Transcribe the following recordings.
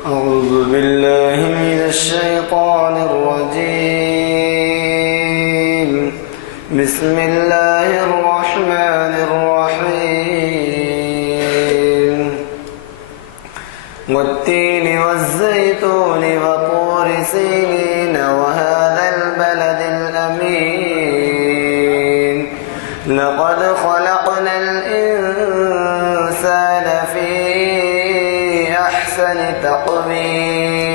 أعوذ بالله من الشيطان الرجيم. بسم الله الرحمن الرحيم. والتين والزيتون وطور سينين وهذا البلد الأمين. لقد خلقنا الإنسان في أحسن تقويم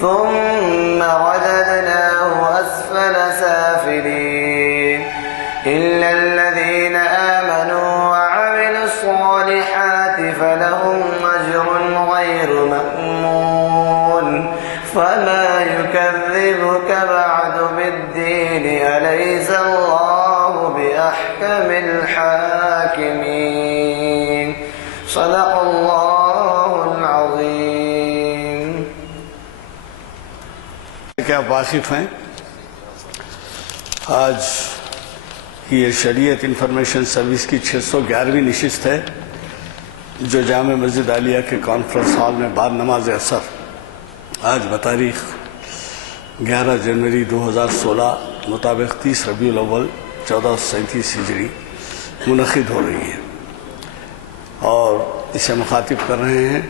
ثم رددناه أسفل سافلين إلا الذين آمنوا وعملوا الصالحات فلهم أجر غير مأمون. فما يكذبك بعد بالدين أليس الله بأحكم الحاكمين. صدق اللہ العظیم. کیا آپ واقف ہیں آج یہ شریعت انفارمیشن سروس کی 611ویں نشست ہے جو جامع مسجد عالیہ کے کانفرنس ہال میں بعد نماز عصر آج بتاریخ 11 جنوری 2016 مطابق 30 ربیع الاول 1437 ہجری منعقد ہو رہی ہے اور اسے مخاطب کر رہے ہیں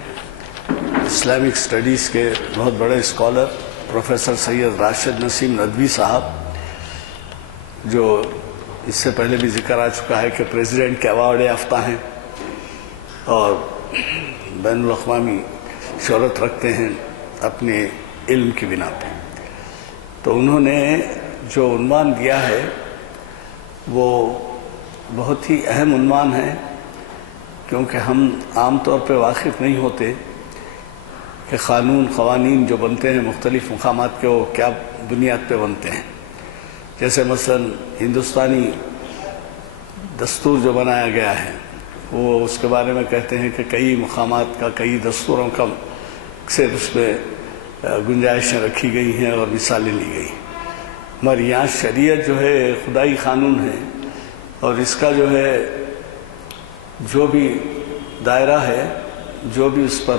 اسلامک سٹڈیز کے بہت بڑے اسکالر پروفیسر سید راشد نسیم ندوی صاحب، جو اس سے پہلے بھی ذکر آ چکا ہے کہ پریزیڈنٹ کے ایوارڈ یافتہ ہیں اور بین الاقوامی شہرت رکھتے ہیں اپنے علم کی بنا پہ. تو انہوں نے جو عنوان دیا ہے وہ بہت ہی اہم عنوان ہے، کیونکہ ہم عام طور پہ واقف نہیں ہوتے کہ قوانین جو بنتے ہیں مختلف مقامات کے وہ کیا بنیاد پہ بنتے ہیں. جیسے مثلا ہندوستانی دستور جو بنایا گیا ہے وہ اس کے بارے میں کہتے ہیں کہ کئی مقامات کا کئی دستوروں کا سے اس میں گنجائشیں رکھی گئی ہیں اور مثالیں لی گئی. مگر یہاں شریعت جو ہے خدائی قانون ہے اور اس کا جو ہے جو بھی دائرہ ہے، جو بھی اس پر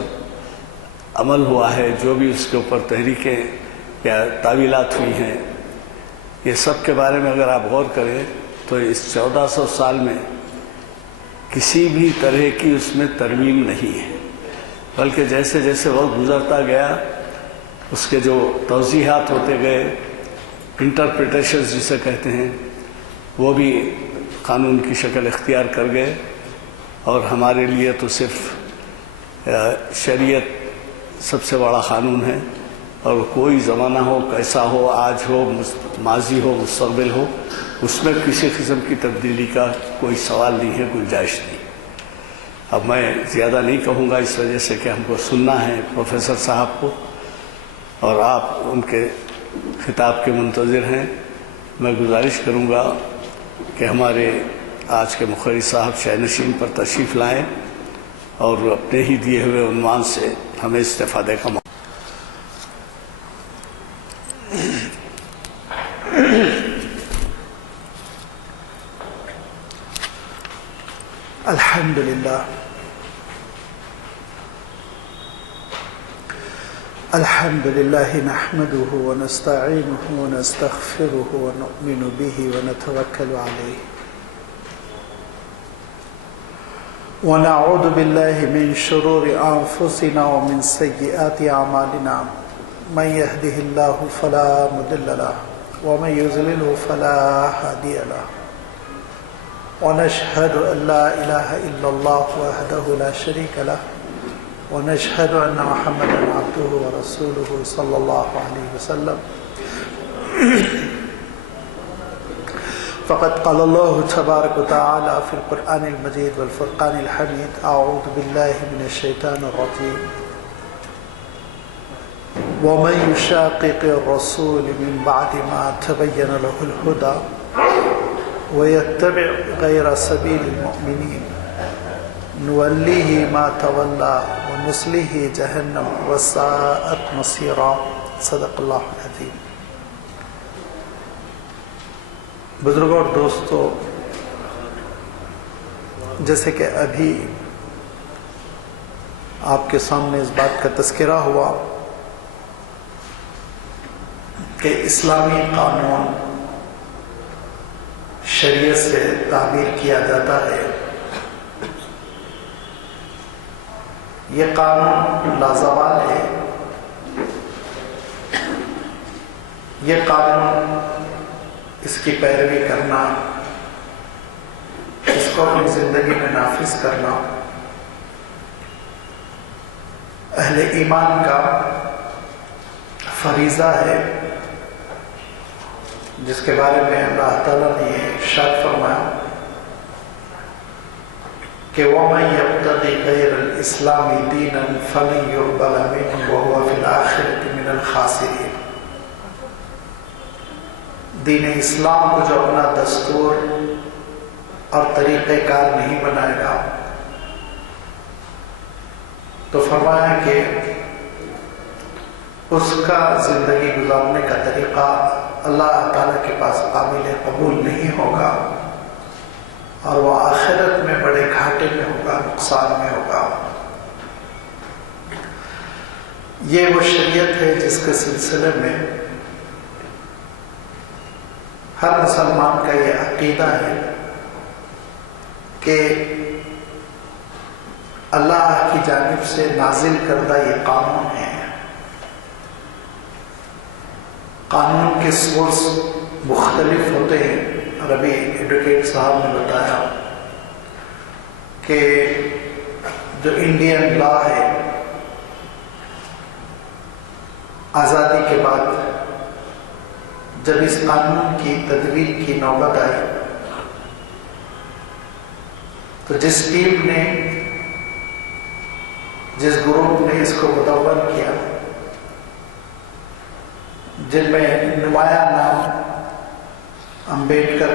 عمل ہوا ہے، جو بھی اس کے اوپر تحریکیں یا تعویلات ہوئی ہیں، یہ سب کے بارے میں اگر آپ غور کریں تو اس 1400 سال میں کسی بھی طرح کی اس میں ترمیم نہیں ہے، بلکہ جیسے جیسے وقت گزرتا گیا اس کے جو توضیحات ہوتے گئے، انٹرپریٹیشنز جسے کہتے ہیں، وہ بھی قانون کی شکل اختیار کر گئے. اور ہمارے لیے تو صرف شریعت سب سے بڑا قانون ہے، اور کوئی زمانہ ہو، کیسا ہو، آج ہو، ماضی ہو، مستقبل ہو، اس میں کسی قسم کی تبدیلی کا کوئی سوال نہیں ہے، گنجائش نہیں. اب میں زیادہ نہیں کہوں گا اس وجہ سے کہ ہم کو سننا ہے پروفیسر صاحب کو اور آپ ان کے خطاب کے منتظر ہیں. میں گزارش کروں گا کہ ہمارے آج کے مقرر صاحب شہ نشین پر تشریف لائیں اور اپنے ہی دیے ہوئے عنوان سے ہمیں استفادے کا موقع. الحمدللہ الحمدللہ نحمده ونستعینه ونستغفره ونؤمن به ونتوکل علیہ ونعوذ باللہ من شرور انفسنا ومن سیئات اعمالنا من يهده الله فلا مضل له ومن يضلل فلا هادي له ونشهد ان لا اله الا الله وحده لا شريك له ونشهد ان محمدا عبده ورسوله صلى الله عليه وسلم. فقد قال الله تبارك وتعالى في القرآن المجيد والفرقان الحميد: أعوذ بالله من الشيطان الرجيم. ومن يشاقق الرسول من بعد ما تبين له الهدى ويتبع غير سبيل المؤمنين نوليه ما تولى ونصله جهنم وساءت مصيرا. صدق اللہ العظیم. بزرگوں اور دوستو، جیسے کہ ابھی آپ کے سامنے اس بات کا تذکرہ ہوا کہ اسلامی قانون شریعت سے تعبیر کیا جاتا ہے. یہ قانون لازوال ہے. یہ قانون، اس کی پیروی کرنا، اس کو اپنی زندگی میں نافذ کرنا اہل ایمان کا فریضہ ہے، جس کے بارے میں اللہ تعالیٰ نے یہ ارشاد فرمایا کہ وَمَن يَبْتَغِ غَيْرَ الْإِسْلَامِ دِينًا فَلَن يُقْبَلَ مِنْهُ وَهُوَ فِي الْآخِرَةِ مِنَ الْخَاسِرِينَ. دین اسلام کو جو اپنا دستور اور طریقہ کار نہیں بنائے گا تو فرمایا کہ اس کا زندگی گزارنے کا طریقہ اللہ تعالیٰ کے پاس قابل قبول نہیں ہوگا اور وہ آخرت میں بڑے گھاٹے میں ہوگا، نقصان میں ہوگا. یہ وہ شریعت ہے جس کے سلسلے میں ہر مسلمان کا یہ عقیدہ ہے کہ اللہ کی جانب سے نازل کردہ یہ قانون ہے. قانون کے سورس مختلف ہوتے ہیں. اور ابھی ایڈوکیٹ صاحب نے بتایا کہ جو انڈین لا ہے، آزادی کے بعد جب اس قانون کی تدوین کی نوبت آئی تو جس ٹیم نے، جس گروپ نے اس کو مدون کیا، جن میں نمایاں نام امبیڈکر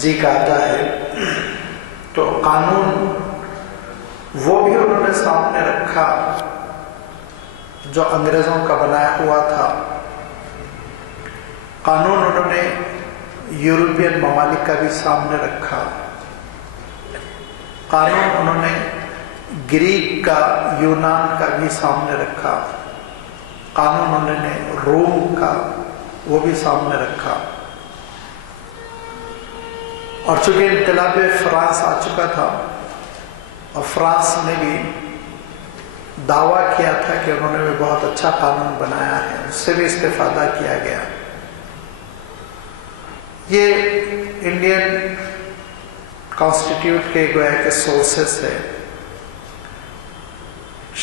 جی کا آتا ہے، تو قانون وہ بھی انہوں نے سامنے رکھا جو انگریزوں کا بنایا ہوا تھا. قانون انہوں نے یورپین ممالک کا بھی سامنے رکھا. قانون انہوں نے گریک کا، یونان کا بھی سامنے رکھا. قانون انہوں نے روم کا وہ بھی سامنے رکھا. اور چونکہ انقلاب فرانس آ چکا تھا اور فرانس نے بھی دعویٰ کیا تھا کہ انہوں نے بھی بہت اچھا قانون بنایا ہے، اس سے بھی استفادہ کیا گیا. یہ انڈین کانسٹیٹیوٹ کے گویا کے سورسز ہے.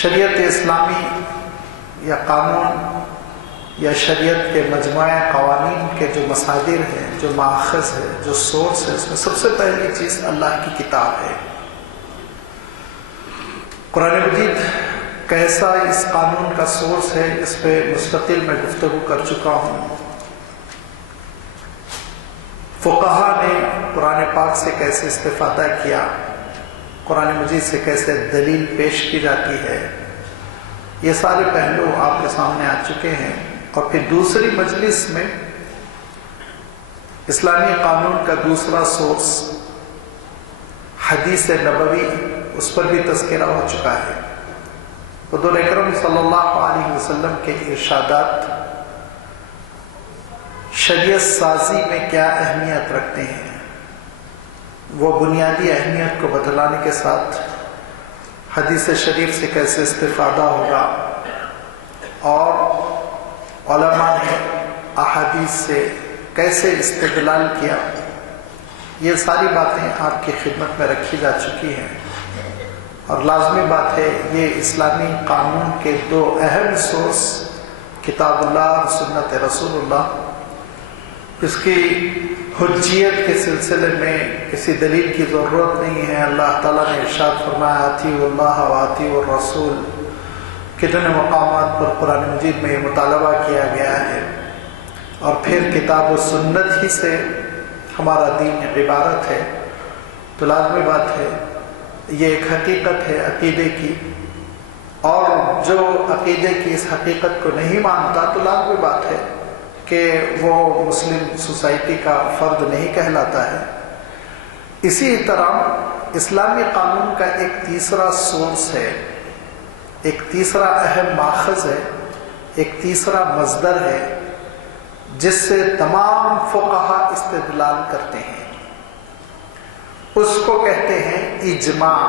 شریعت اسلامی یا قانون یا شریعت کے مجموعہ قوانین کے جو مصادر ہیں، جو ماخذ ہے، جو سورس ہے، اس میں سب سے پہلی چیز اللہ کی کتاب ہے. قرآن مجید کیسا اس قانون کا سورس ہے، اس پہ مستقل میں گفتگو کر چکا ہوں. فقہا نے قرآن پاک سے کیسے استفادہ کیا، قرآن مجید سے کیسے دلیل پیش کی جاتی ہے، یہ سارے پہلو آپ کے سامنے آ چکے ہیں. اور پھر دوسری مجلس میں اسلامی قانون کا دوسرا سورس حدیث نبوی، اس پر بھی تذکرہ ہو چکا ہے. حضور اکرم صلی اللہ علیہ وسلم کے ارشادات شریعت سازی میں کیا اہمیت رکھتے ہیں، وہ بنیادی اہمیت کو بتلانے کے ساتھ حدیث شریف سے کیسے استفادہ ہوگا، اور علماء نے احادیث سے کیسے استدلال کیا، یہ ساری باتیں آپ کی خدمت میں رکھی جا چکی ہیں. اور لازمی بات ہے یہ اسلامی قانون کے دو اہم سورس کتاب اللہ اور سنت رسول اللہ، اس کی حجیت کے سلسلے میں کسی دلیل کی ضرورت نہیں ہے. اللہ تعالیٰ نے ارشاد فرمایا اطیعوا اللہ و اطیعوا الرسول. کتنے مقامات پر قرآن مجید میں یہ مطالبہ کیا گیا ہے. اور پھر کتاب و سنت ہی سے ہمارا دین عبارت ہے. تو لازمی بات ہے، یہ ایک حقیقت ہے عقیدے کی، اور جو عقیدے کی اس حقیقت کو نہیں مانتا تو لازمی بات ہے کہ وہ مسلم سوسائٹی کا فرد نہیں کہلاتا ہے. اسی طرح اسلامی قانون کا ایک تیسرا سورس ہے ایک تیسرا اہم ماخذ ہے، ایک تیسرا مصدر ہے جس سے تمام فقہا استدلال کرتے ہیں، اس کو کہتے ہیں اجماع۔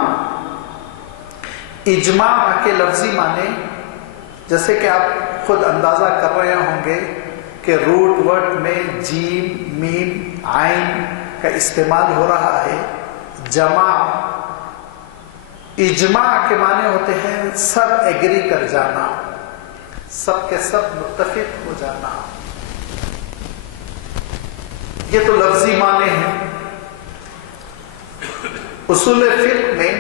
اجماع کے لفظی معنی جیسے کہ آپ خود اندازہ کر رہے ہوں گے کہ روٹ ورڈ میں جیم، میم، عین کا استعمال ہو رہا ہے، جمع۔ اجماع کے معنی ہوتے ہیں سب ایگری کر جانا، سب کے سب متفق ہو جانا۔ یہ تو لفظی معنی ہیں۔ اصول فقہ میں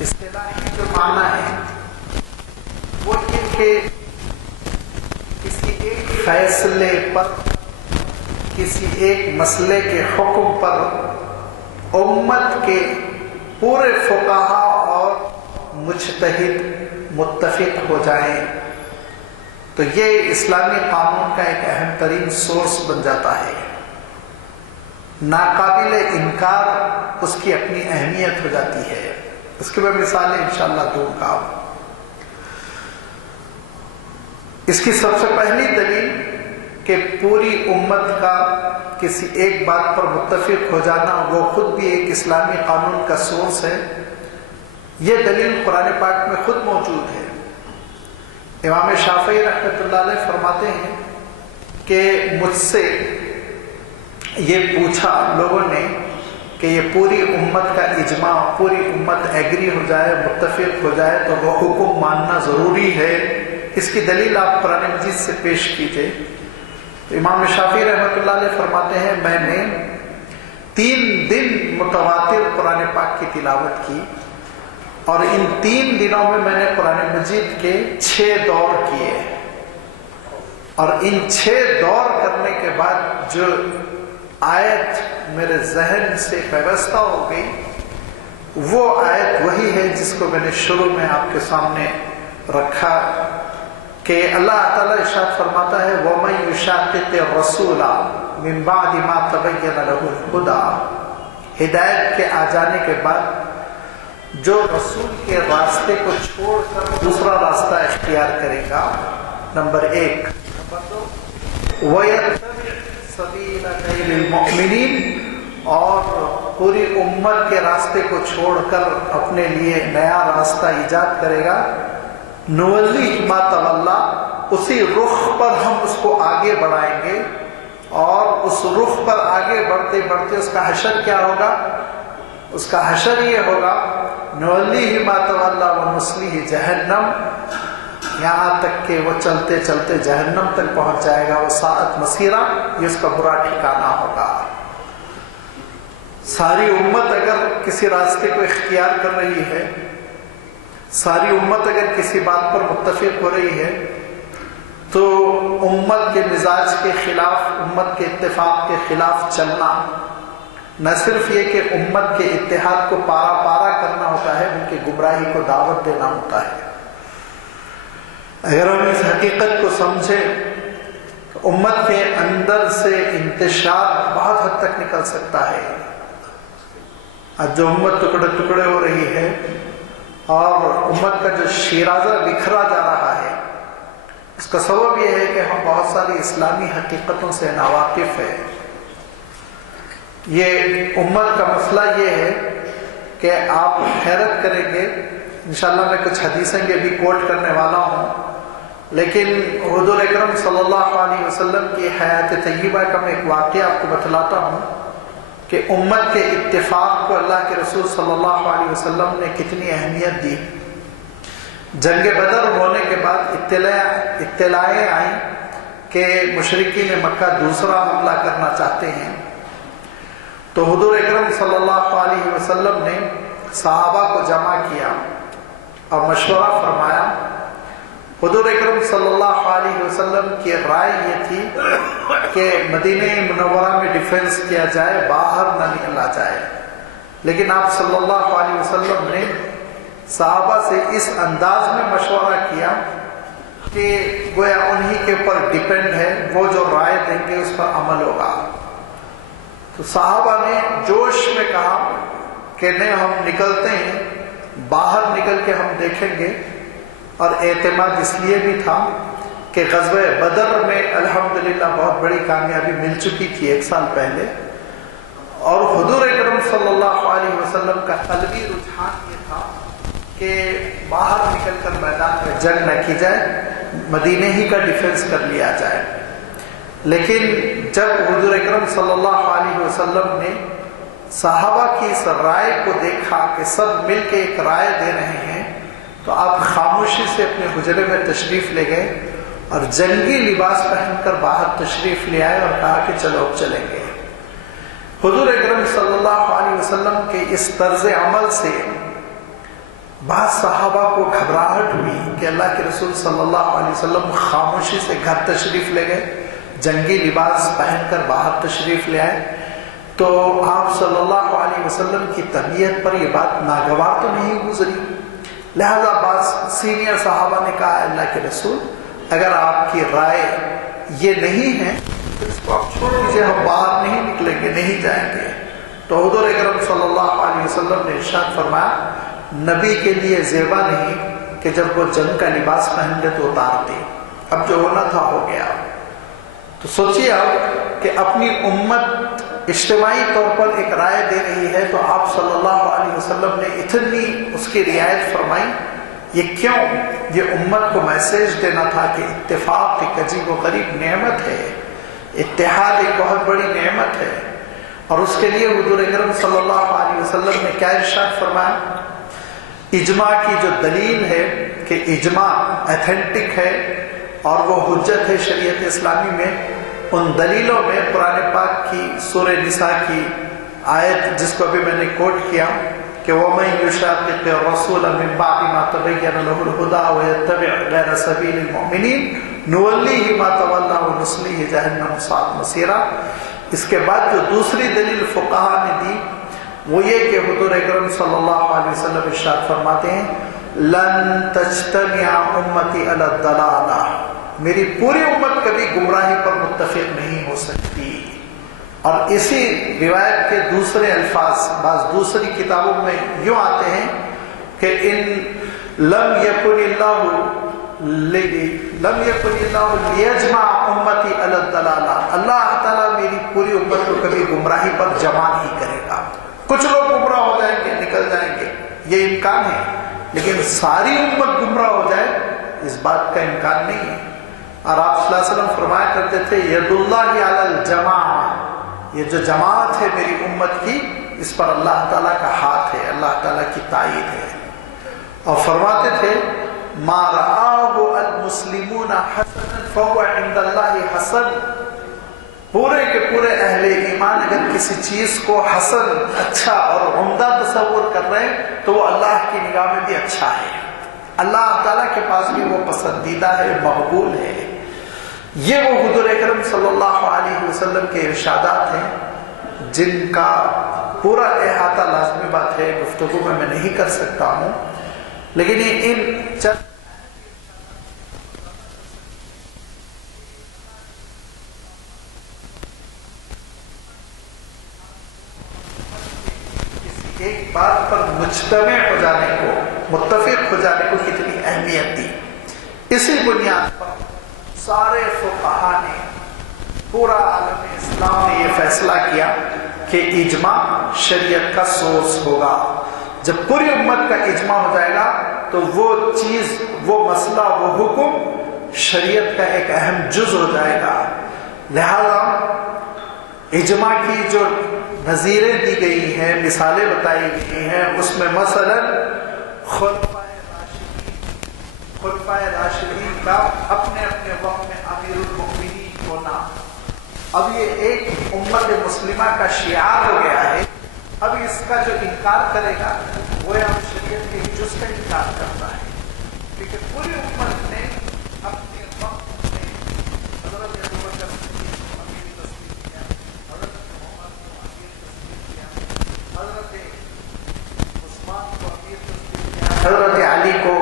اصطلاحی جو معنی ہے وہ یہ کہ کسی ایک فیصلے پر، کسی ایک مسئلے کے حکم پر امت کے پورے فقہا اور مجتہد متفق ہو جائیں تو یہ اسلامی قانون کا ایک اہم ترین سورس بن جاتا ہے، ناقابل انکار اس کی اپنی اہمیت ہو جاتی ہے۔ اس کے بعد مثالیں انشاءاللہ دوں گا۔ اس کی سب سے پہلی دلیل کہ پوری امت کا کسی ایک بات پر متفق ہو جانا وہ خود بھی ایک اسلامی قانون کا سورس ہے، یہ دلیل قرآن پاک میں خود موجود ہے۔ امام شافعی رحمۃ اللہ علیہ فرماتے ہیں کہ مجھ سے یہ پوچھا لوگوں نے کہ یہ پوری امت کا اجماع، پوری امت ایگری ہو جائے، متفق ہو جائے تو وہ حکم ماننا ضروری ہے، اس کی دلیل آپ قرآن مجید سے پیش کیجئے۔ امام شافعی رحمۃ اللہ علیہ فرماتے ہیں میں نے 3 دن متواتر قرآن پاک کی تلاوت کی اور ان 3 دنوں میں میں نے قرآن مجید کے 6 دور کیے، اور ان 6 دور کرنے کے بعد جو آیت میرے ذہن سے پیوستہ ہو گئی وہ آیت وہی ہے جس کو میں نے شروع میں آپ کے سامنے رکھا کہ اللہ تعالیٰ ارشاد فرماتا ہے وَمَن يُشَاقِقِ الرَّسُولَ مِن بَعْدِ مَا تَبَيَّنَ لَهُ الْهُدَىٰ، ہدایت کے آ جانے کے بعد جو رسول کے راستے کو چھوڑ کر دوسرا راستہ اختیار کرے گا، نمبر 1۔ نمبر 2 وَيَتَّبِعْ سَبِيلَ غَيْرِ الْمُؤْمِنِينَ، اور پوری امت کے راستے کو چھوڑ کر اپنے لیے نیا راستہ ایجاد کرے گا، نولی ما تولا، اسی رخ پر ہم اس کو آگے بڑھائیں گے، اور اس رخ پر آگے بڑھتے بڑھتے اس کا حشر کیا ہوگا؟ اس کا حشر یہ ہوگا نولی ما تولا ونصلیہ جہنم، یہاں تک کہ وہ چلتے چلتے جہنم تک پہنچ جائے گا، وہ ساعت مسیرہ، یہ اس کا برا ٹھکانہ ہوگا۔ ساری امت اگر کسی راستے کو اختیار کر رہی ہے، ساری امت اگر کسی بات پر متفق ہو رہی ہے تو امت کے مزاج کے خلاف، امت کے اتفاق کے خلاف چلنا نہ صرف یہ کہ امت کے اتحاد کو پارا پارا کرنا ہوتا ہے بلکہ گمراہی کو دعوت دینا ہوتا ہے۔ اگر ہم اس حقیقت کو سمجھیں تو امت کے اندر سے انتشار بہت حد تک نکل سکتا ہے۔ آج جو امت ٹکڑے ٹکڑے ہو رہی ہے اور امت کا جو شیرازہ بکھرا جا رہا ہے، اس کا سبب یہ ہے کہ ہم بہت ساری اسلامی حقیقتوں سے ناواقف ہیں۔ یہ امت کا مسئلہ یہ ہے کہ آپ حیرت کریں گے، انشاءاللہ میں کچھ حدیثیں بھی کوٹ کرنے والا ہوں، لیکن حضور اکرم صلی اللہ علیہ وسلم کی حیات طیبہ کا میں ایک واقعہ آپ کو بتلاتا ہوں کہ امت کے اتفاق کو اللہ کے رسول صلی اللہ علیہ وسلم نے کتنی اہمیت دی۔ جنگ بدر ہونے کے بعد اطلاعیں آئیں کہ مشرکین مکہ دوسرا حملہ کرنا چاہتے ہیں، تو حضور اکرم صلی اللہ علیہ وسلم نے صحابہ کو جمع کیا اور مشورہ فرمایا۔ حضور اکرم صلی اللہ علیہ وسلم کی رائے یہ تھی کہ مدینہ منورہ میں ڈیفنس کیا جائے، باہر نہ نکلا جائے، لیکن آپ صلی اللہ علیہ وسلم نے صحابہ سے اس انداز میں مشورہ کیا کہ گویا انہی کے اوپر ڈیپینڈ ہے، وہ جو رائے دیں گے اس پر عمل ہوگا۔ تو صحابہ نے جوش میں کہا کہ نہیں، ہم نکلتے ہیں، باہر نکل کے ہم دیکھیں گے اور اعتماد اس لیے بھی تھا کہ غزوہ بدر میں الحمدللہ بہت بڑی کامیابی مل چکی تھی 1 سال پہلے، اور حضور اکرم صلی اللہ علیہ وسلم کا قلبی رجحان یہ تھا کہ باہر نکل کر میدان میں جنگ نہ کی جائے، مدینے ہی کا ڈیفنس کر لیا جائے۔ لیکن جب حضور اکرم صلی اللہ علیہ وسلم نے صحابہ کی اس رائے کو دیکھا کہ سب مل کے ایک رائے دے رہے ہیں، تو آپ خاموشی سے اپنے حجرے میں تشریف لے گئے اور جنگی لباس پہن کر باہر تشریف لے آئے اور کہا کہ چلو اب چلیں گے۔ حضور اکرم صلی اللہ علیہ وسلم کے اس طرز عمل سے بعض صحابہ کو گھبراہٹ ہوئی کہ اللہ کے رسول صلی اللہ علیہ وسلم خاموشی سے گھر تشریف لے گئے، جنگی لباس پہن کر باہر تشریف لے آئے، تو آپ صلی اللہ علیہ وسلم کی طبیعت پر یہ بات ناگوار تو نہیں گزری۔ لہذا بعض سینئر صحابہ نے کہا اللہ کے رسول اگر آپ کی رائے یہ نہیں ہے تو اس کو آپ چھوڑ دیجیے، ہم باہر نہیں نکلیں گے، نہیں جائیں گے۔ تو حضور اکرم صلی اللہ علیہ وسلم نے ارشاد فرمایا نبی کے لیے زیبا نہیں کہ جب وہ جنگ کا لباس پہن لے تو اتار دے، اب جو ہونا تھا ہو گیا۔ تو سوچیے اب کہ اپنی امت اجتماعی طور پر ایک رائے دے رہی ہے تو آپ صلی اللہ علیہ وسلم نے اتنی اس کی رعایت فرمائی۔ یہ کیوں؟ یہ امت کو میسیج دینا تھا کہ اتفاق ایک عجیب و غریب نعمت ہے، اتحاد ایک بہت بڑی نعمت ہے، اور اس کے لیے حضور اکرم صلی اللہ علیہ وسلم نے کیا ارشاد فرمایا؟ اجماع کی جو دلیل ہے کہ اجماع ایتھینٹک ہے اور وہ حجت ہے شریعت اسلامی میں، ان دلیلوں میں قرآن پاک کی سورہ نساء کی آیت جس کو ابھی میں نے کوٹ کیا کہ وَمَن يُشَاقِقِ الرَّسُولَ مِن بَعْدِ مَا تَبَيَّنَ لَهُ الْهُدَىٰ وَيَتَّبِعْ غَيْرَ سَبِيلِ الْمُؤْمِنِينَ نُوَلِّهِ مَا تَوَلَّىٰ وَنُصْلِيهِ جَهَنَّمَ وَسَاءَتْ مَصِيرًا۔ اس کے بعد جو دوسری دلیل فقہا نے دی وہ یہ کہ حضور اکرم صلی اللہ علیہ وسلم ارشاد فرماتے ہیں لَن تَجْتَمِعَ أُمَّتِي عَلَى الضَّلَالَةِ، میری پوری امت کبھی گمراہی پر متفق نہیں ہو سکتی۔ اور اسی روایت کے دوسرے الفاظ بعض دوسری کتابوں میں یوں آتے ہیں کہ ان لم یکن اللہ لیجمع امتی علی الضلالہ، اللہ تعالیٰ میری پوری امت کو کبھی گمراہی پر جمع نہیں کرے گا۔ کچھ لوگ گمراہ ہو جائیں گے، نکل جائیں گے، یہ امکان ہے، لیکن ساری امت گمراہ ہو جائے اس بات کا امکان نہیں ہے۔ اور آپ صلی اللہ علیہ وسلم فرمایا کرتے تھے ید اللہ علی الجماعہ، یہ جو جماعت ہے میری امت کی اس پر اللہ تعالیٰ کا ہاتھ ہے، اللہ تعالیٰ کی تائید ہے۔ اور فرماتے تھے ما رآہ المسلمون حسنا فهو عند اللہ حسن، پورے کے پورے اہل ایمان اگر کسی چیز کو حسن اچھا اور عمدہ تصور کر رہے ہیں تو وہ اللہ کی نگاہ میں بھی اچھا ہے، اللہ تعالیٰ کے پاس بھی وہ پسندیدہ ہے، مقبول ہے۔ یہ وہ حضور اکرم صلی اللہ علیہ وسلم کے ارشادات ہیں جن کا پورا احاطہ لازمی بات ہے گفتگو میں نہیں کر سکتا ہوں، لیکن ان چند ایک بات پر مجتمع ہو جانے کو، متفق ہو جانے کو کتنی اہمیت دی۔ اسی بنیاد پر سارے فقہا نے، پورا عالم اسلام نے یہ فیصلہ کیا کہ اجماع شریعت کا سورس ہوگا۔ جب پوری امت کا اجماع ہو جائے گا تو وہ چیز، وہ مسئلہ، وہ حکم شریعت کا ایک اہم جز ہو جائے گا۔ لہذا اجماع کی جو نظیریں دی گئی ہیں، مثالیں بتائی گئی ہیں، اس میں مثلا خلفائے راشدین کا اپنے اپنے وقت میں امیر المؤمنین ہونا، اب یہ ایک امت مسلمہ کا شعار ہو گیا ہے۔ اب اس کا جو انکار کرے گا وہ اب شریعت کے جز کا انکار کرتا ہے، کیونکہ پوری امت نے اپنے وقت میں حضرت ابوبکر صدیق کو امیر تسلیم کیا، حضرت عمر کو امیر تسلیم کیا، حضرت عثمان کو امیر تسلیم کیا، حضرت علی کو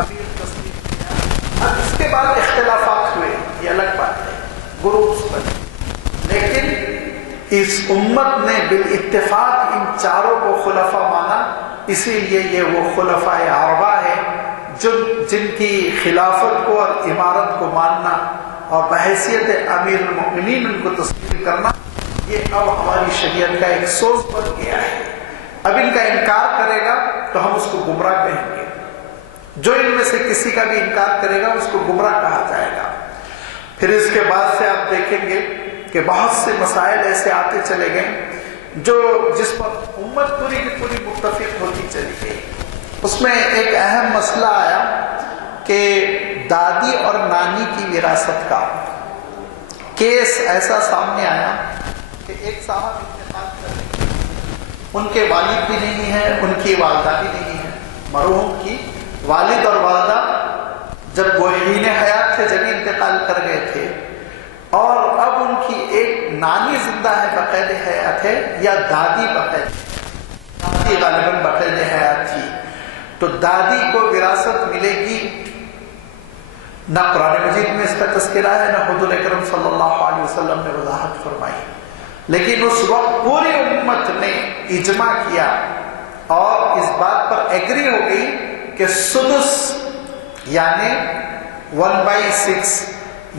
امیر تسلیم کیا۔ اب اس کے بعد اختلافات ہوئے، یہ الگ بات ہے، گروپس بنے، لیکن اس امت نے بالاتفاق ان چاروں کو خلفاء مانا، اسی لیے یہ وہ خلفاء اربعہ ہے جن کی خلافت کو اور امارت کو ماننا اور بحیثیت امیر المؤمنین ان کو تسلیم کرنا، یہ اب ہماری شریعت کا ایک سوز بن گیا ہے۔ اب ان کا انکار کرے گا تو ہم اس کو گمراہ کہیں گے، جو ان میں سے کسی کا بھی انکار کرے گا اس کو گمراہ کہا جائے گا۔ پھر اس کے بعد سے آپ دیکھیں گے کہ بہت سے مسائل ایسے آتے چلے گئے جس پر امت پوری کی پوری متفق ہوتی چلی گئی۔ اس میں ایک اہم مسئلہ آیا کہ دادی اور نانی کی وراثت کا کیس ایسا سامنے آیا کہ ایک صاحب انتقال کر رہے ہیں، ان کے والد بھی نہیں ہیں، ان کی والدہ بھی نہیں ہے، مرحوم کی والد اور والدہ جب وہ حین حیات تھے جب انتقال کر گئے تھے، اور اب ان کی ایک نانی زندہ ہے بقید حیات ہے، یا دادی دادی غالباً بقید حیات تھی، تو دادی کو وراثت ملے گی۔ نہ قرآن مجید میں اس کا تذکرہ ہے، نہ حضور اکرم صلی اللہ علیہ وسلم نے وضاحت فرمائی، لیکن اس وقت پوری امت نے اجماع کیا اور اس بات پر ایگری ہو گئی کہ سدس یعنی 1/6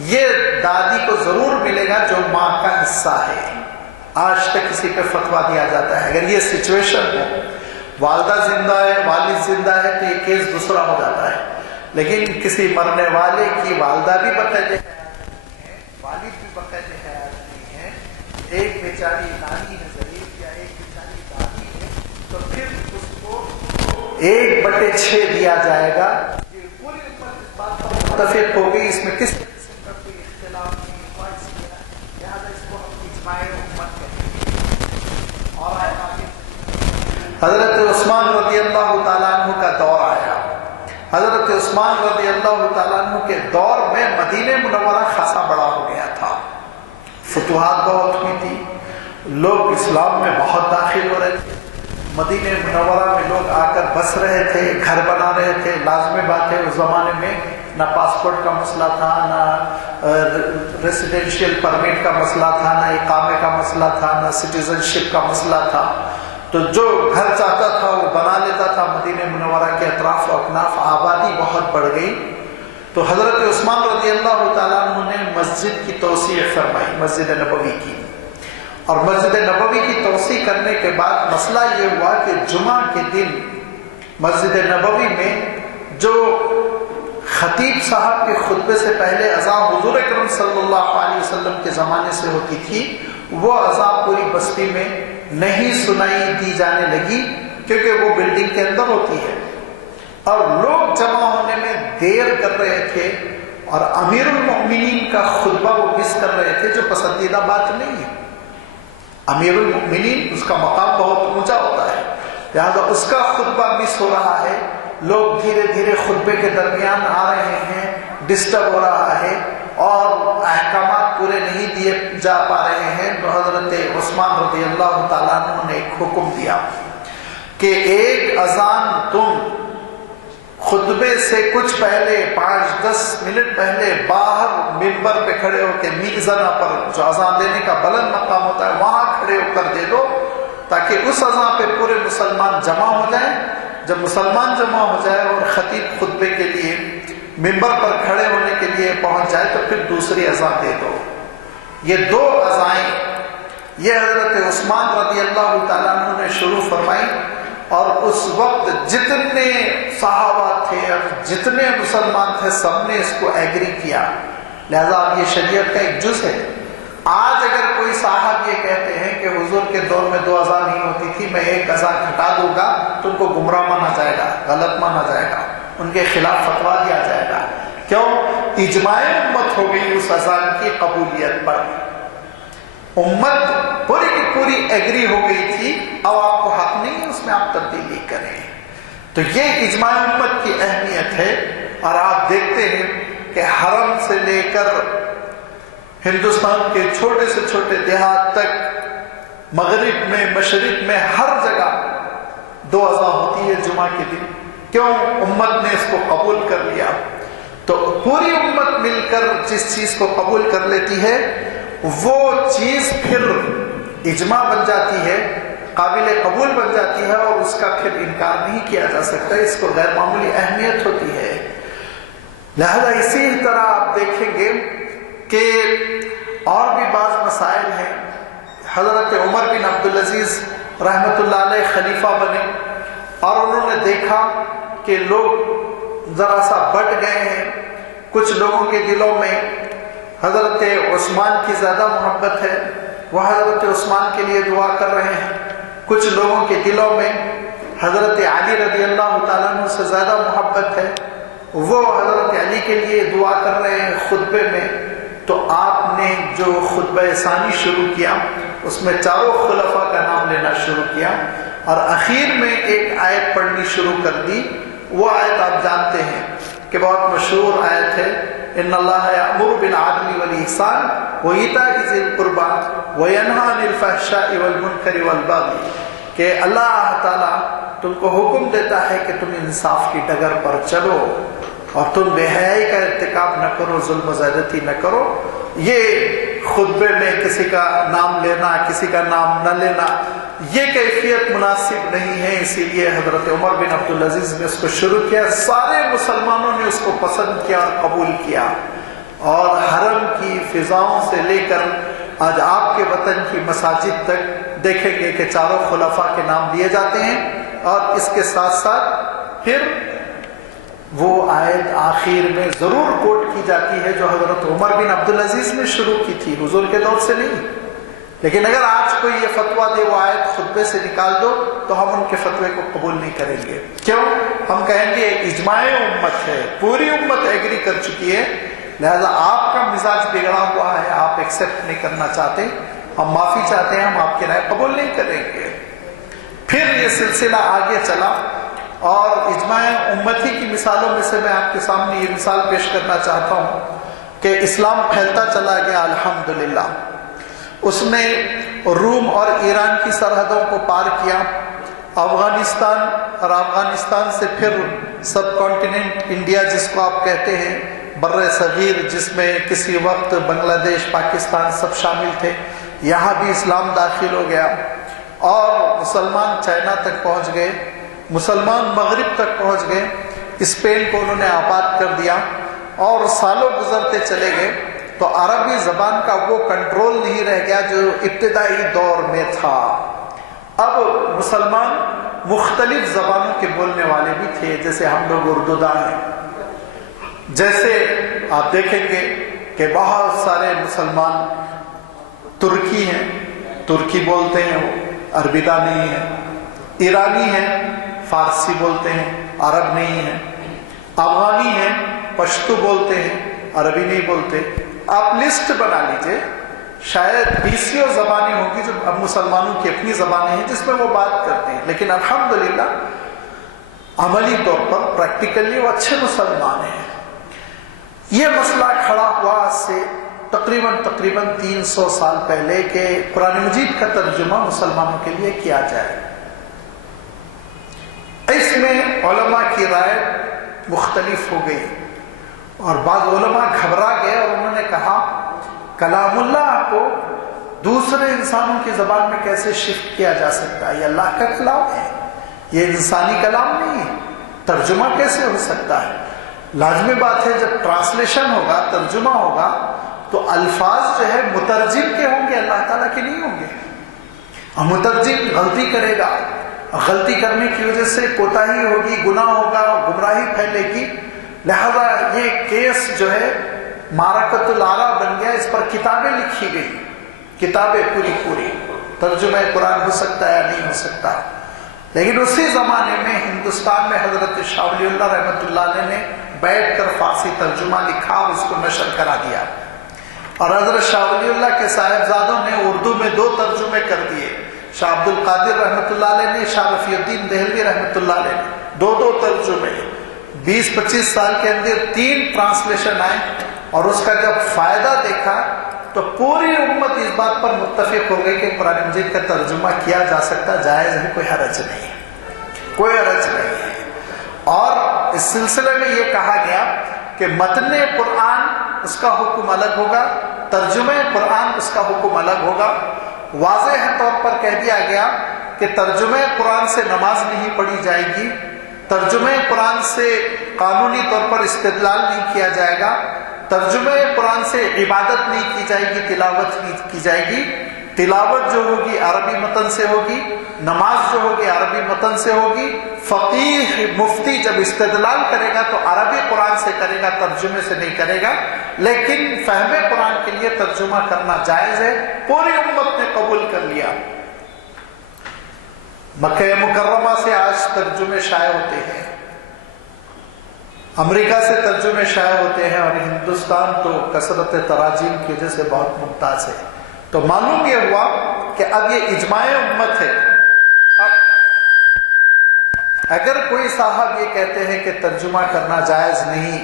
یہ دادی کو ضرور ملے گا جو ماں کا حصہ ہے۔ آج تک کسی پہ فتویٰ دیا جاتا ہے، اگر یہ سچویشن ہو، والدہ زندہ ہے والد زندہ ہے تو یہ کیس دوسرا ہو جاتا ہے، لیکن کسی مرنے والے کی والدہ بھی بقید حیات نہیں ہے، والد بھی بقید حیات نہیں ہے، ایک بیچاری نانی ہے ضعیف یا ایک بیچاری دادی ہے، تو پھر اس کو 1/6 دیا جائے گا۔ یہ پوری امت اس بات پر متفق ہو گئی، اس میں کس قسم کا کوئی اختلاف نہیں ہوا، لہٰذا اس کو ہم اجماع امت کہیں گے۔ اور حضرت عثمان رضی اللہ تعالیٰ عنہ کا دور آیا۔ حضرت عثمان رضی اللہ تعالیٰ عنہ کے دور میں مدینہ منورہ خاصا بڑا ہو گیا تھا، فتوحات بہت ہوئی تھی، لوگ اسلام میں بہت داخل ہو رہے تھے، مدینہ منورہ میں لوگ آ کر بس رہے تھے، گھر بنا رہے تھے۔ لازمی بات ہے اس زمانے میں نہ پاسپورٹ کا مسئلہ تھا، نہ ریسیڈینشیل پرمٹ کا مسئلہ تھا، نہ اقامے کا مسئلہ تھا، نہ سٹیزن شپ کا مسئلہ تھا، تو جو گھر چاہتا تھا وہ بنا لیتا تھا۔ مدینہ منورہ کے اطراف و اکناف آبادی بہت بڑھ گئی، تو حضرت عثمان رضی اللہ تعالیٰ عنہ نے مسجد کی توسیع فرمائی، مسجد نبوی کی، اور مسجد نبوی کی توسیع کرنے کے بعد مسئلہ یہ ہوا کہ جمعہ کے دن مسجد نبوی میں جو خطیب صاحب کے خطبے سے پہلے اذان حضور اکرم صلی اللہ علیہ وسلم کے زمانے سے ہوتی تھی، وہ اذان پوری بستی میں نہیں سنائی دی جانے لگی، کیونکہ وہ بلڈنگ کے اندر ہوتی ہے اور لوگ جمع ہونے میں دیر کر رہے تھے، اور امیر المؤمنین کا خطبہ وہ مس کر رہے تھے، جو پسندیدہ بات نہیں ہے۔ امیر المؤمنین اس کا مقام بہت اونچا ہوتا ہے، لہذا اس کا خطبہ مس ہو رہا ہے، لوگ دھیرے دھیرے خطبے کے درمیان آ رہے ہیں، ڈسٹرب ہو رہا ہے اور احکامات پورے نہیں دیے جا پا رہے ہیں، تو حضرت عثمان رضی اللہ تعالیٰ عنہ نے ایک حکم دیا کہ ایک اذان تم خطبے سے کچھ پہلے 5-10 منٹ پہلے باہر منبر پہ کھڑے ہو کے میزانہ پر جو اذان دینے کا بلند مقام ہوتا ہے وہاں کھڑے ہو کر دے دو، تاکہ اس اذان پہ پورے مسلمان جمع ہو جائیں۔ جب مسلمان جمع ہو جائے اور خطیب خطبے کے لیے منبر پر کھڑے ہونے کے لیے پہنچ جائے تو پھر دوسری اذان دے دو۔ یہ 2 اذانیں یہ حضرت عثمان رضی اللہ تعالیٰ عنہ نے شروع فرمائی، اور اس وقت جتنے صحابہ تھے اور جتنے مسلمان تھے سب نے اس کو ایگری کیا، لہذا اب یہ شریعت کا ایک جز ہے۔ آج اگر کوئی صاحب یہ کہتے ہیں کہ حضور کے دور میں 2 اذان نہیں ہوتی تھی، میں 1 اذان گھٹا دوں گا، تو ان کو گمراہ مانا جائے گا، غلط مانا جائے گا، ان کے خلاف فتویٰ دیا جائے گا۔ کیوں؟ اجماع امت ہو گئی اس اذان کی قبولیت پر، امت پوری کی پوری ایگری ہو گئی تھی، اب آپ کو حق نہیں ہے اس میں آپ تبدیلی کریں۔ تو یہ اجماع امت کی اہمیت ہے، اور آپ دیکھتے ہیں کہ حرم سے لے کر ہندوستان کے چھوٹے سے چھوٹے دیہات تک، مغرب میں مشرق میں ہر جگہ 2 اذان ہوتی ہے جمعہ کے دن۔ کیوں؟ امت نے اس کو قبول کر لیا۔ تو پوری امت مل کر جس چیز کو قبول کر لیتی ہے وہ چیز پھر اجماع بن جاتی ہے، قابل قبول بن جاتی ہے، اور اس کا پھر انکار نہیں کیا جا سکتا، اس کو غیر معمولی اہمیت ہوتی ہے۔ لہذا اسی طرح آپ دیکھیں گے کہ اور بھی بعض مسائل ہیں. حضرت عمر بن عبدالعزیز رحمۃ اللہ علیہ خلیفہ بنے اور انہوں نے دیکھا کہ لوگ ذرا سا بٹ گئے ہیں. کچھ لوگوں کے دلوں میں حضرت عثمان کی زیادہ محبت ہے، وہ حضرت عثمان کے لیے دعا کر رہے ہیں. کچھ لوگوں کے دلوں میں حضرت علی رضی اللہ تعالیٰ عنہ سے زیادہ محبت ہے، وہ حضرت علی کے لیے دعا کر رہے ہیں خطبے میں. تو آپ نے جو خطبہ ثانی شروع کیا اس میں چاروں خلفاء کا نام لینا شروع کیا اور اخیر میں ایک آیت پڑھنی شروع کر دی. وہ آیت آپ جانتے ہیں کہ بہت مشہور آیت ہے، ان اللہ یأمر بالعدل والاحسان وایتاء ذی القربی وینہی عن الفحشاء والمنکر والبغی، کہ اللہ تعالیٰ تم کو حکم دیتا ہے کہ تم انصاف کی ڈگر پر چلو اور تم بے حیائی کا ارتکاب نہ کرو، ظلم و زیادتی نہ کرو. یہ خطبے میں کسی کا نام لینا، کسی کا نام نہ لینا، یہ کیفیت مناسب نہیں ہے. اسی لیے حضرت عمر بن عبدالعزیز نے اس کو شروع کیا. سارے مسلمانوں نے اس کو پسند کیا اور قبول کیا، اور حرم کی فضاؤں سے لے کر آج آپ کے وطن کی مساجد تک دیکھیں گے کہ چاروں خلفاء کے نام لیے جاتے ہیں. اور اس کے ساتھ ساتھ پھر وہ آیت آخر میں ضرور کوٹ کی جاتی ہے جو حضرت عمر بن عبدالعزیز نے شروع کی تھی، حضور کے دور سے نہیں. لیکن اگر آج کوئی یہ فتویٰ دے وہ آیت خطبے سے نکال دو تو ہم ان کے فتوے کو قبول نہیں کریں گے. کیوں؟ ہم کہیں گے اجماع امت ہے، پوری امت ایگری کر چکی ہے، لہذا آپ کا مزاج بگڑا ہوا ہے، آپ ایکسیپٹ نہیں کرنا چاہتے، ہم معافی چاہتے ہیں، ہم آپ کی رائے قبول نہیں کریں گے. پھر یہ سلسلہ آگے چلا اور اجماع امتی کی مثالوں میں سے میں آپ کے سامنے یہ مثال پیش کرنا چاہتا ہوں کہ اسلام پھیلتا چلا گیا الحمدللہ. اس نے روم اور ایران کی سرحدوں کو پار کیا، افغانستان اور افغانستان سے پھر سب کانٹیننٹ انڈیا جس کو آپ کہتے ہیں، بر صغیر جس میں کسی وقت بنگلہ دیش، پاکستان سب شامل تھے، یہاں بھی اسلام داخل ہو گیا اور مسلمان چائنا تک پہنچ گئے، مسلمان مغرب تک پہنچ گئے، اسپین کو انہوں نے آباد کر دیا اور سالوں گزرتے چلے گئے تو عربی زبان کا وہ کنٹرول نہیں رہ گیا جو ابتدائی دور میں تھا. اب مسلمان مختلف زبانوں کے بولنے والے بھی تھے، جیسے ہم لوگ اردو دان ہیں. جیسے آپ دیکھیں گے کہ بہت سارے مسلمان ترکی ہیں، ترکی بولتے ہیں، وہ عربی دان نہیں ہے. ایرانی ہیں، فارسی بولتے ہیں، عرب نہیں ہیں. افغانی ہیں، پشتو بولتے ہیں، عربی نہیں بولتے. آپ لسٹ بنا لیجئے، شاید 20 زبانیں ہوں گی جو اب مسلمانوں کی اپنی زبانیں ہیں جس میں وہ بات کرتے ہیں، لیکن الحمدللہ عملی طور پر پریکٹیکلی وہ اچھے مسلمان ہیں. یہ مسئلہ کھڑا ہوا آج سے تقریباً 300 سال پہلے کہ قرآن مجید کا ترجمہ مسلمانوں کے لیے کیا جائے. اس میں علماء کی رائے مختلف ہو گئی اور بعض علماء گھبرا گئے اور انہوں نے کہا کلام اللہ کو دوسرے انسانوں کی زبان میں کیسے شفٹ کیا جا سکتا ہے؟ یہ اللہ کا کلام ہے، یہ انسانی کلام نہیں ہے، ترجمہ کیسے ہو سکتا ہے؟ لازمی بات ہے جب ٹرانسلیشن ہوگا، ترجمہ ہوگا تو الفاظ جو ہے مترجم کے ہوں گے، اللہ تعالیٰ کے نہیں ہوں گے. اور مترجم غلطی کرے گا، غلطی کرنے کی وجہ سے کوتاہی ہوگی، گناہ ہوگا، گمراہی پھیلے گی. لہذا یہ کیس جو ہے معرکۃ الآراء بن گیا. اس پر کتابیں لکھی گئی، کتابیں پوری ترجمہ قرآن ہو سکتا ہے یا نہیں ہو سکتا. لیکن اسی زمانے میں ہندوستان میں حضرت شاہ ولی اللہ رحمۃ اللہ علیہ نے بیٹھ کر فارسی ترجمہ لکھا اور اس کو نشر کرا دیا. اور حضرت شاہ ولی اللہ کے صاحبزادوں نے اردو میں 2 ترجمے کر دیے. شاہ عبد القادر رحمۃ اللہ علیہ نے، شاہ رفیع الدین دہلوی رحمۃ اللہ علیہ نے 2 ترجمے. 20-25 سال کے اندر 3 ٹرانسلیشن آئے اور اس کا جب فائدہ دیکھا تو پوری امت اس بات پر متفق ہو گئی کہ قرآن مجید کا ترجمہ کیا جا سکتا، جائز ہے، کوئی حرج نہیں ہے، کوئی حرج نہیں ہے. اور اس سلسلے میں یہ کہا گیا کہ متن قرآن اس کا حکم الگ ہوگا، ترجمہ قرآن اس کا حکم الگ ہوگا. واضح طور پر کہہ دیا گیا کہ ترجمہ قرآن سے نماز نہیں پڑھی جائے گی، ترجمہ قرآن سے قانونی طور پر استدلال نہیں کیا جائے گا، ترجمہ قرآن سے عبادت نہیں کی جائے گی، تلاوت نہیں کی جائے گی۔ تلاوت جو ہوگی عربی متن سے ہوگی، نماز جو ہوگی عربی متن سے ہوگی۔ فقیہ مفتی جب استدلال کرے گا تو عربی قرآن سے کرے گا، ترجمے سے نہیں کرے گا، لیکن فہم قرآن کے لیے ترجمہ کرنا جائز ہے۔ پوری امت نے قبول کر لیا۔ مکہ مکرمہ سے آج ترجمے شائع ہوتے ہیں، امریکہ سے ترجمے شائع ہوتے ہیں، اور ہندوستان تو کثرت تراجیم کی وجہ سے بہت ممتاز ہے۔ تو معلوم یہ ہوا کہ اب یہ اجماع امت ہے۔ اب اگر کوئی صاحب یہ کہتے ہیں کہ ترجمہ کرنا جائز نہیں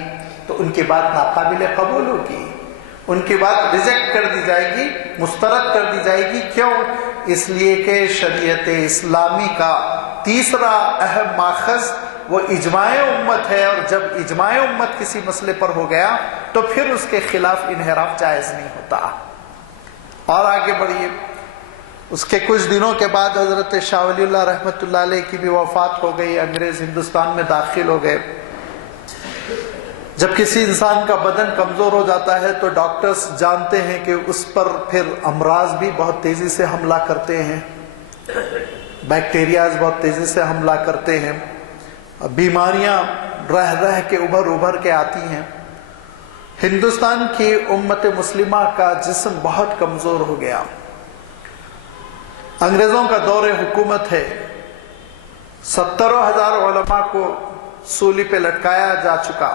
تو ان کی بات ناقابل قبول ہوگی، ان کی بات ریجیکٹ کر دی جائے گی، مسترد کر دی جائے گی۔ کیوں؟ اس لیے کہ شریعت اسلامی کا تیسرا اہم ماخذ وہ اجماع امت ہے، اور جب اجماع امت کسی مسئلے پر ہو گیا تو پھر اس کے خلاف انحراف جائز نہیں ہوتا۔ اور آگے بڑھیے، اس کے کچھ دنوں کے بعد حضرت شاہ ولی اللہ رحمۃ اللہ علیہ کی بھی وفات ہو گئی، انگریز ہندوستان میں داخل ہو گئے۔ جب کسی انسان کا بدن کمزور ہو جاتا ہے تو ڈاکٹرز جانتے ہیں کہ اس پر پھر امراض بھی بہت تیزی سے حملہ کرتے ہیں، بیکٹیریاز بہت تیزی سے حملہ کرتے ہیں، بیماریاں رہ کے ابھر کے آتی ہیں۔ ہندوستان کی امت مسلمہ کا جسم بہت کمزور ہو گیا، انگریزوں کا دور حکومت ہے، 70,000 علماء کو سولی پہ لٹکایا جا چکا،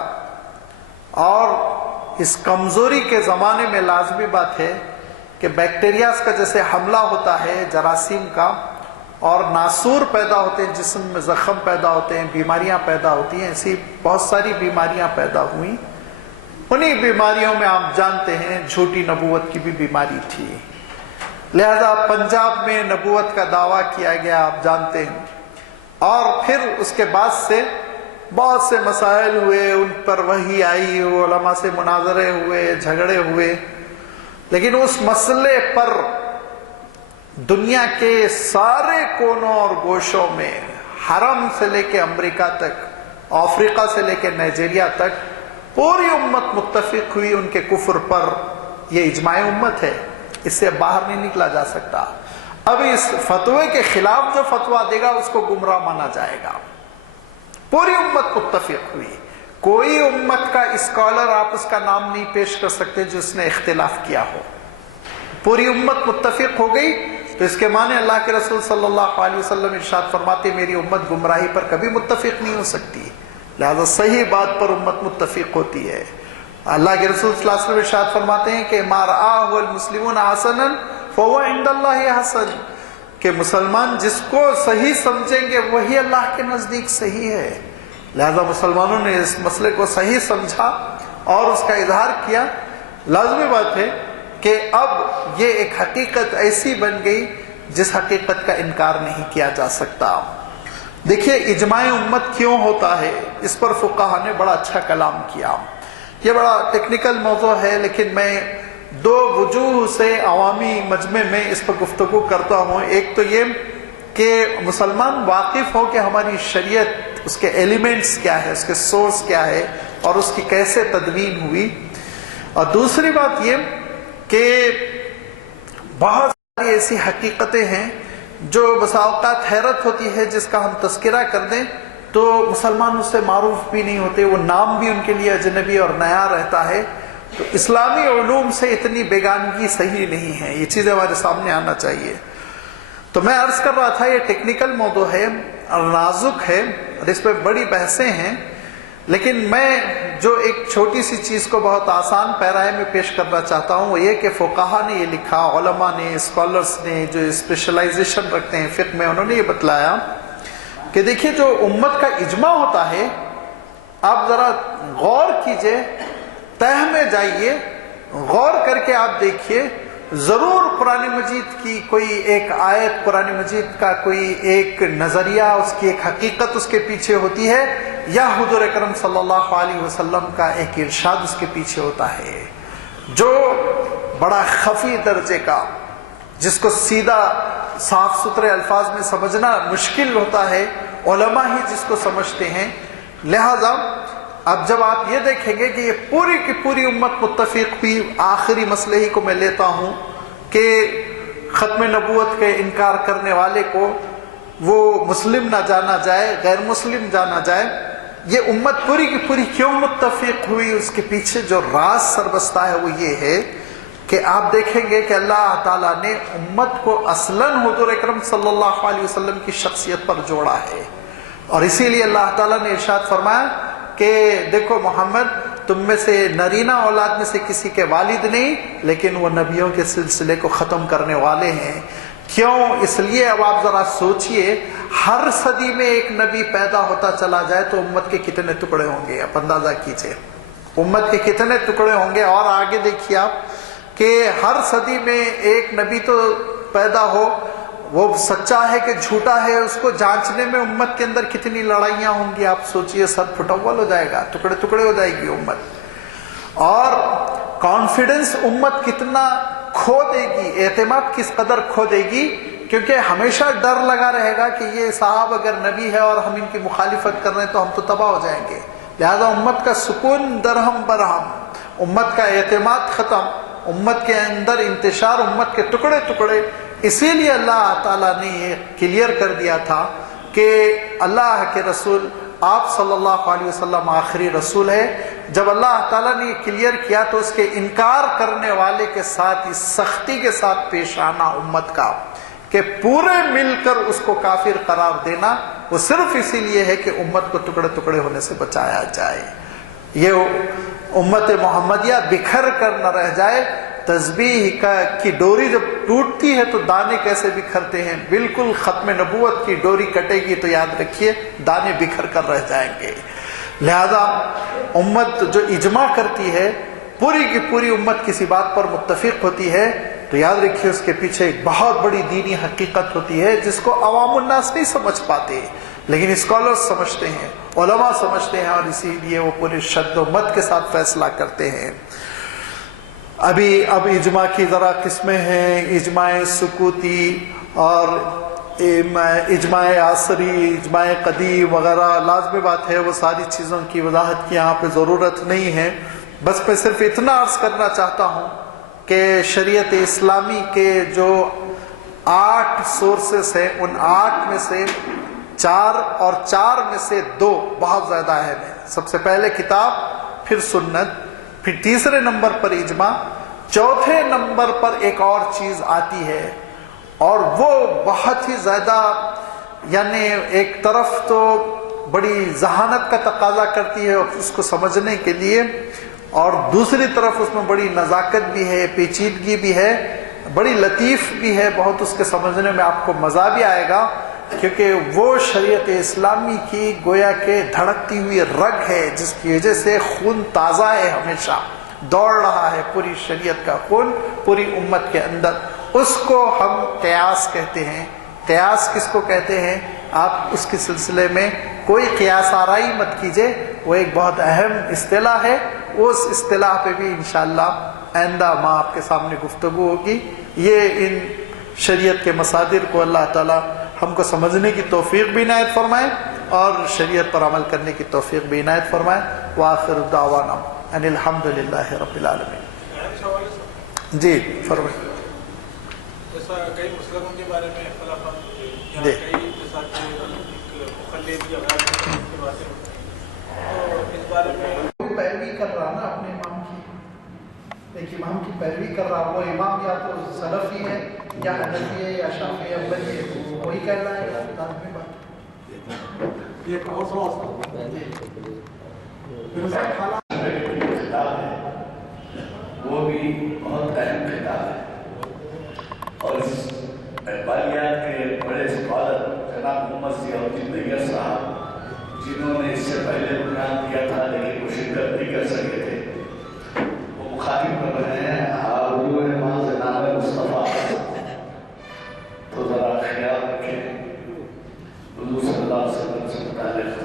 اور اس کمزوری کے زمانے میں لازمی بات ہے کہ بیکٹیریاز کا جیسے حملہ ہوتا ہے جراثیم کا، اور ناسور پیدا ہوتے ہیں، جسم میں زخم پیدا ہوتے ہیں، بیماریاں پیدا ہوتی ہیں، ایسی بہت ساری بیماریاں پیدا ہوئیں۔ انہی بیماریوں میں آپ جانتے ہیں جھوٹی نبوت کی بھی بیماری تھی، لہذا پنجاب میں نبوت کا دعویٰ کیا گیا، آپ جانتے ہیں، اور پھر اس کے بعد سے بہت سے مسائل ہوئے، ان پر وحی آئی، علماء سے مناظرے ہوئے، جھگڑے ہوئے، لیکن اس مسئلے پر دنیا کے سارے کونوں اور گوشوں میں، حرم سے لے کے امریکہ تک، افریقہ سے لے کے نائجیریا تک، پوری امت متفق ہوئی ان کے کفر پر۔ یہ اجماع امت ہے، اس سے باہر نہیں نکلا جا سکتا۔ اب اس فتوے کے خلاف جو فتویٰ دے گا اس کو گمراہ مانا جائے گا۔ پوری امت متفق ہوئی، کوئی امت کا اسکالر آپ اس کا نام نہیں پیش کر سکتے جس نے اختلاف کیا ہو۔ پوری امت متفق ہو گئی تو اس کے معنی اللہ کے رسول صلی اللہ علیہ وسلم ارشاد فرماتے میری امت گمراہی پر کبھی متفق نہیں ہو سکتی، لہذا صحیح بات پر امت متفق ہوتی ہے۔ اللہ کے رسول صلی اللہ علیہ وسلم ارشاد فرماتے ہیں کہ ما رآہ المسلمون حسنا فهو عند اللہ حسن، کہ مسلمان جس کو صحیح سمجھیں گے وہی اللہ کے نزدیک صحیح ہے۔ لہذا مسلمانوں نے اس مسئلے کو صحیح سمجھا اور اس کا اظہار کیا۔ لازمی بات ہے کہ اب یہ ایک حقیقت ایسی بن گئی جس حقیقت کا انکار نہیں کیا جا سکتا۔ دیکھیے اجماع امت کیوں ہوتا ہے، اس پر فقہاء نے بڑا اچھا کلام کیا۔ یہ بڑا ٹیکنیکل موضوع ہے، لیکن میں دو وجوہ سے عوامی مجمع میں اس پر گفتگو کرتا ہوں۔ ایک تو یہ کہ مسلمان واقف ہو کہ ہماری شریعت، اس کے ایلیمنٹس کیا ہے، اس کے سورس کیا ہے، اور اس کی کیسے تدوین ہوئی، اور دوسری بات یہ کہ بہت ساری ایسی حقیقتیں ہیں جو بسا اوقات حیرت ہوتی ہے جس کا ہم تذکرہ کر دیں تو مسلمان اس سے معروف بھی نہیں ہوتے، وہ نام بھی ان کے لیے اجنبی اور نیا رہتا ہے۔ تو اسلامی علوم سے اتنی بیگانگی صحیح نہیں ہے، یہ چیزیں ہمارے سامنے آنا چاہیے۔ تو میں عرض کر رہا تھا یہ ٹیکنیکل موضوع ہے اور نازک ہے اور اس پہ بڑی بحثیں ہیں، لیکن میں جو ایک چھوٹی سی چیز کو بہت آسان پیرائے میں پیش کرنا چاہتا ہوں وہ یہ کہ فقہاء نے یہ لکھا، علماء نے، اسکالرز نے جو اسپیشلائزیشن رکھتے ہیں فقہ میں، انہوں نے یہ بتلایا کہ دیکھیے جو امت کا اجماع ہوتا ہے، آپ ذرا غور کیجئے، تہ میں جائیے، غور کر کے آپ دیکھیے، ضرور قرآن مجید کی کوئی ایک آیت، قرآن مجید کا کوئی ایک نظریہ، اس کی ایک حقیقت اس کے پیچھے ہوتی ہے، یا حضور اکرم صلی اللہ علیہ وسلم کا ایک ارشاد اس کے پیچھے ہوتا ہے، جو بڑا خفی درجے کا، جس کو سیدھا صاف ستھرے الفاظ میں سمجھنا مشکل ہوتا ہے، علماء ہی جس کو سمجھتے ہیں۔ لہذا اب جب آپ یہ دیکھیں گے کہ یہ پوری کی پوری امت متفق ہوئی، آخری مسئلے ہی کو میں لیتا ہوں کہ ختم نبوت کے انکار کرنے والے کو وہ مسلم نہ جانا جائے، غیر مسلم جانا جائے، یہ امت پوری کی پوری کیوں متفق ہوئی؟ اس کے پیچھے جو راز سربستہ ہے وہ یہ ہے کہ آپ دیکھیں گے کہ اللہ تعالیٰ نے امت کو اصلاً حضور اکرم صلی اللہ علیہ وسلم کی شخصیت پر جوڑا ہے، اور اسی لیے اللہ تعالیٰ نے ارشاد فرمایا کہ دیکھو محمد، تم میں سے نرینہ اولاد میں سے کسی کے والد نہیں، لیکن وہ نبیوں کے سلسلے کو ختم کرنے والے ہیں۔ کیوں؟ اس لیے اب آپ ذرا سوچئے، ہر صدی میں ایک نبی پیدا ہوتا چلا جائے تو امت کے کتنے ٹکڑے ہوں گے؟ آپ اندازہ کیجئے امت کے کتنے ٹکڑے ہوں گے۔ اور آگے دیکھیے آپ کہ ہر صدی میں ایک نبی تو پیدا ہو، وہ سچا ہے کہ جھوٹا ہے، اس کو جانچنے میں امت کے اندر کتنی لڑائیاں ہوں گی۔ آپ سوچئے، سر پھٹاول ہو جائے گا، ٹکڑے ٹکڑے ہو جائے گی امت، اور کانفیڈنس امت کتنا کھو دے گی، اعتماد کس قدر کھو دے گی، کیونکہ ہمیشہ ڈر لگا رہے گا کہ یہ صاحب اگر نبی ہے اور ہم ان کی مخالفت کر رہے ہیں تو ہم تو تباہ ہو جائیں گے۔ لہذا امت کا سکون درہم برہم، امت کا اعتماد ختم، امت کے اندر انتشار، امت کے ٹکڑے ٹکڑے۔ اسی لیے اللہ تعالیٰ نے یہ کلیئر کر دیا تھا کہ اللہ کے رسول آپ صلی اللہ علیہ وسلم آخری رسول ہے۔ جب اللہ تعالیٰ نے یہ کلیئر کیا تو اس کے انکار کرنے والے کے ساتھ اس سختی کے ساتھ پیش آنا امت کا کہ پورے مل کر اس کو کافر قرار دینا، وہ صرف اسی لیے ہے کہ امت کو ٹکڑے ٹکڑے ہونے سے بچایا جائے، یہ امت محمدیہ بکھر کر نہ رہ جائے۔ تسبیح کی ڈوری جب ٹوٹتی ہے تو دانے کیسے بکھرتے ہیں، بالکل ختم نبوت کی ڈوری کٹے گی تو یاد رکھیے دانے بکھر کر رہ جائیں گے۔ لہذا امت جو اجماع کرتی ہے، پوری کی پوری امت کسی بات پر متفق ہوتی ہے، تو یاد رکھیے اس کے پیچھے ایک بہت بڑی دینی حقیقت ہوتی ہے جس کو عوام الناس نہیں سمجھ پاتے، لیکن اسکالرز سمجھتے ہیں، علماء سمجھتے ہیں، اور اسی لیے وہ پورے شد و مت کے ساتھ فیصلہ کرتے ہیں۔ اب اجماع کی ذرا قسمیں ہیں، اجماع سکوتی اور اجماع عصری، اجماع قدیم وغیرہ، لازمی بات ہے وہ ساری چیزوں کی وضاحت کی یہاں پہ ضرورت نہیں ہے۔ بس میں صرف اتنا عرض کرنا چاہتا ہوں کہ شریعت اسلامی کے جو 8 سورسز ہیں، ان 8 میں سے 4 اور 4 میں سے 2 بہت زیادہ اہم ہیں۔ سب سے پہلے کتاب، پھر سنت، پھر تیسرے نمبر پر اجماع، چوتھے نمبر پر ایک اور چیز آتی ہے، اور وہ بہت ہی زیادہ، یعنی ایک طرف تو بڑی ذہانت کا تقاضا کرتی ہے اس کو سمجھنے کے لیے، اور دوسری طرف اس میں بڑی نزاکت بھی ہے، پیچیدگی بھی ہے، بڑی لطیف بھی ہے، بہت اس کے سمجھنے میں آپ کو مزہ بھی آئے گا، کیونکہ وہ شریعت اسلامی کی گویا کہ دھڑکتی ہوئی رگ ہے جس کی وجہ سے خون تازہ ہے، ہمیشہ دوڑ رہا ہے پوری شریعت کا خون پوری امت کے اندر۔ اس کو ہم قیاس کہتے ہیں۔ قیاس کس کو کہتے ہیں؟ آپ اس کے سلسلے میں کوئی قیاس آرائی مت کیجئے، وہ ایک بہت اہم اصطلاح ہے، اس اصطلاح پہ بھی انشاءاللہ آئندہ ماہ آپ کے سامنے گفتگو ہوگی۔ یہ ان شریعت کے مصادر کو اللہ تعالی ہم کو سمجھنے کی توفیق بھی عنایت فرمائے اور شریعت پر عمل کرنے کی توفیق بھی عنایت فرمائے۔ وآخر دعوانا ان الحمدللہ رب العالمین۔ جی فرمائیں۔ جیسا کئی مسلموں کے بارے میں اختلافات، جی کئی جیسا کہ مخلد یا غیر مخلد کی باتیں ہوتی ہیں، تو اس بارے میں پیروی کر رہا نا اپنے امام کی، ایک امام کی پیروی کر رہا، وہ امام یا تو سلفی ہے یا حنفی ہے یا شافعی ہے، حنبلی ہے، وہی کہہ رہا ہے لازمی بات۔ ایک اور سوال وہ بھی بہت اہم خطاب ہے، اور اس اقبالیات کے بڑے اسکالر جناب محمد ضیاء الدین نیّر صاحب، جنہوں نے اس سے پہلے بیان کیا تھا لیکن وہ شرکت نہیں کر سکے تھے، وہ مخاطب کر رہے ہیں آرزو ماں جناب مصطفیٰ، تو ذرا خیال رکھیں، حضور صلی اللہ علیہ وسلم سے متعلق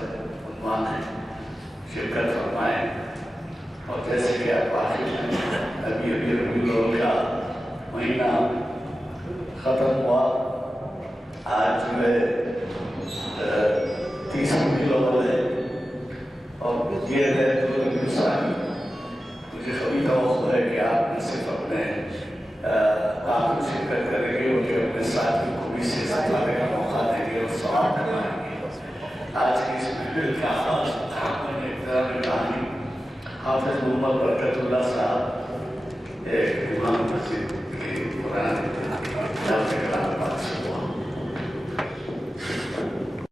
عنوان ہے، شرکت فرمائیں، اور جیسے کہ آپ واقع ہیں ابھی ربیع الاول کا مہینہ ختم ہوا، آج جو ہے اور یہ ہے تو ہندوستانی مجھے کبھی توقع ہے کہ آپ نہ صرف اپنے آپ کو شرکت کریں گے مجھے اپنے ساتھی کو بھی سے ستانے کا موقع دیں گے اور سوال کروائیں گے. آج کی اس محفل کا آغاز احترام کہانی حافظ محمد برکت اللہ صاحب ایک